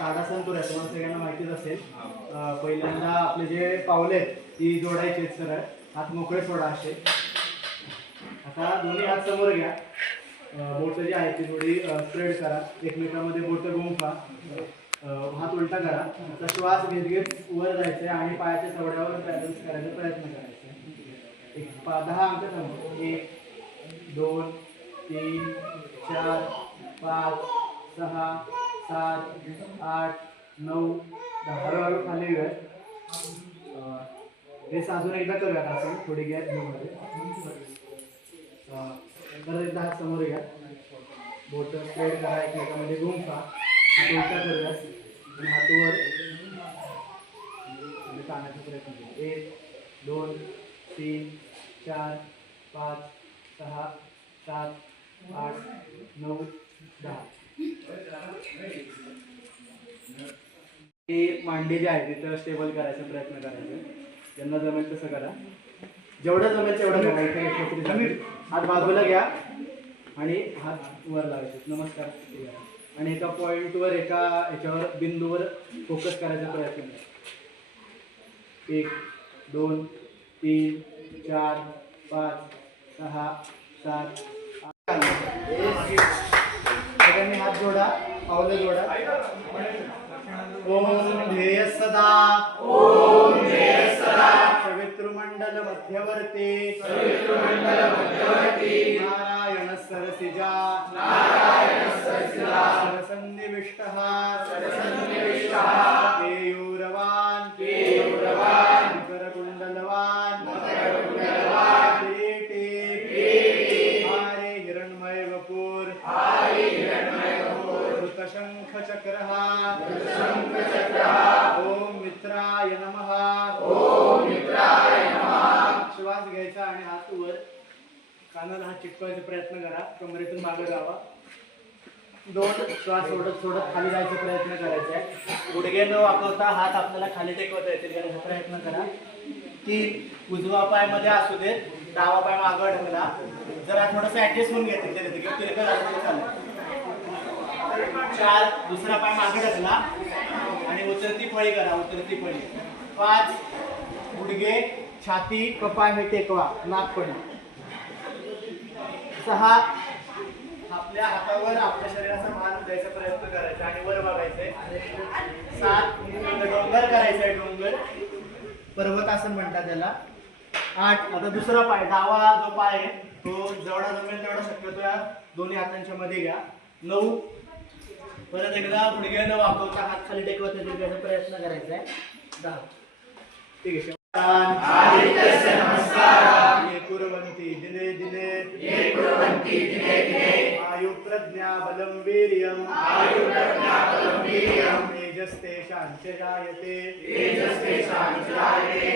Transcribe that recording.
ताडासन करूया. तुम्हाला सगळ्यांना माहितीच असेल. पहिल्यांदा आपले जे पावले आहेत ती जोडायचे सरळ, हात मोकळे सोडा असे. आता दोन्ही हात समोर घ्या. बोट जी आहे ती थोडी स्प्रेड करा, एकमेकांमध्ये बोट गुंफा, हात उलटा करा. आता श्वास घेत घेत वर जायचं आणि पायाच्या चवड्यावर बॅलन्स करायचा प्रयत्न करायचा. 10 अंक समोर. 1 2 3 4 5 6 7 8 9 10. हळूहळू खाली येऊया. हे अजून एकदा करूया. असं थोडी गॅप घेऊन परत एकदा हात समोर घ्या, बोट स्प्रेड करा, एकमेकांमध्ये गुंफा, हात उलटा करूया आणि हात वर काढण्याचा प्रयत्न करू. 1 2 3 4 5 6 7 8 9 10. ही मांडी जी आहे तिथं स्टेबल करायचा प्रयत्न करायचा. ज्यांना जमेल तसं करा, जेवढं जमेल तेवढं करा. इथे हात बाजूला घ्या आणि हात वर लावायचे. नमस्कार. आणि एका पॉईंटवर, एका याच्यावर बिंदूवर फोकस करायचा प्रयत्न करा. 1 2 3 4 5 6 7 8. सगळ्यांनी हात जोडा, पावलं जोडा. ओम ध्येय सदा, ओम ध्येय सदा, सवितृमंडल मध्यवर्ती, सवितृमंडल मध्यवर्ती, नारायण सरसिजा, नारायण सरसिजा, सरसन्निविष्टः, सरसन्निविष्टः, केयूरवान्, केयूरवान्, मकरकुण्डलवान्, मकरकुण्डलवान्, किरीटी, किरीटी, हारे हिरण्मय वपुर, हारे हिरण्मय वपुर, धृतशंख चक्रः, धृतशंख चक्रः. ओम मित्राय नमः, ओम मित्राय नमः. श्वास घ्यायचा आणि हात वर कानाला हात चिटकवायचा प्रयत्न करा. कमरेतून मागे जावा. 2 श्वास सोडत सोडत खाली जायचा प्रयत्न करायचा आहे. गुडघे न वाकवता हात आपल्याला खाली टेकवता येतील करायचा प्रयत्न करा. 3 उजवा पाय मध्ये असू देत, डावा पाय मागं ढकला. जरा थोडंसं ऍडजस्ट होऊन घेते किंवा तिरकं झालं तरी चालेल. 4 दुसरा पाय मागे ढकला आणि उतरती फळी करा, उतरती फळी. 5 गुडघे, छाती, कपाळ हे टेकवा, नाक पण. 6 आपल्या हातावर आपल्या शरीराचा मान द्यायचा प्रयत्न करायचा आणि वर बघायचंय. 7 डोंगर करायचंय, डोंगर, पर्वतासन म्हणतात त्याला. 8 आता दुसरा पाय, डावा जो पाय आहे तो जेवढा जमेल तेवढा शक्यतो या दोन्ही हातांच्या मध्ये घ्या. 9 परत एकदा गुडघे न वाकवता हात खाली टेकवत घ्यायचा प्रयत्न करायचा आहे. 10 ठीक आहे. ये कुर्वन्ति दिने दिने, ये कुर्वन्ति दिने दिने, आयु प्रज्ञा बलं वीर्यम्, आयु प्रज्ञा बलं वीर्यम्, तेजस्तेषां च जायते, तेजस्तेषां च जायते.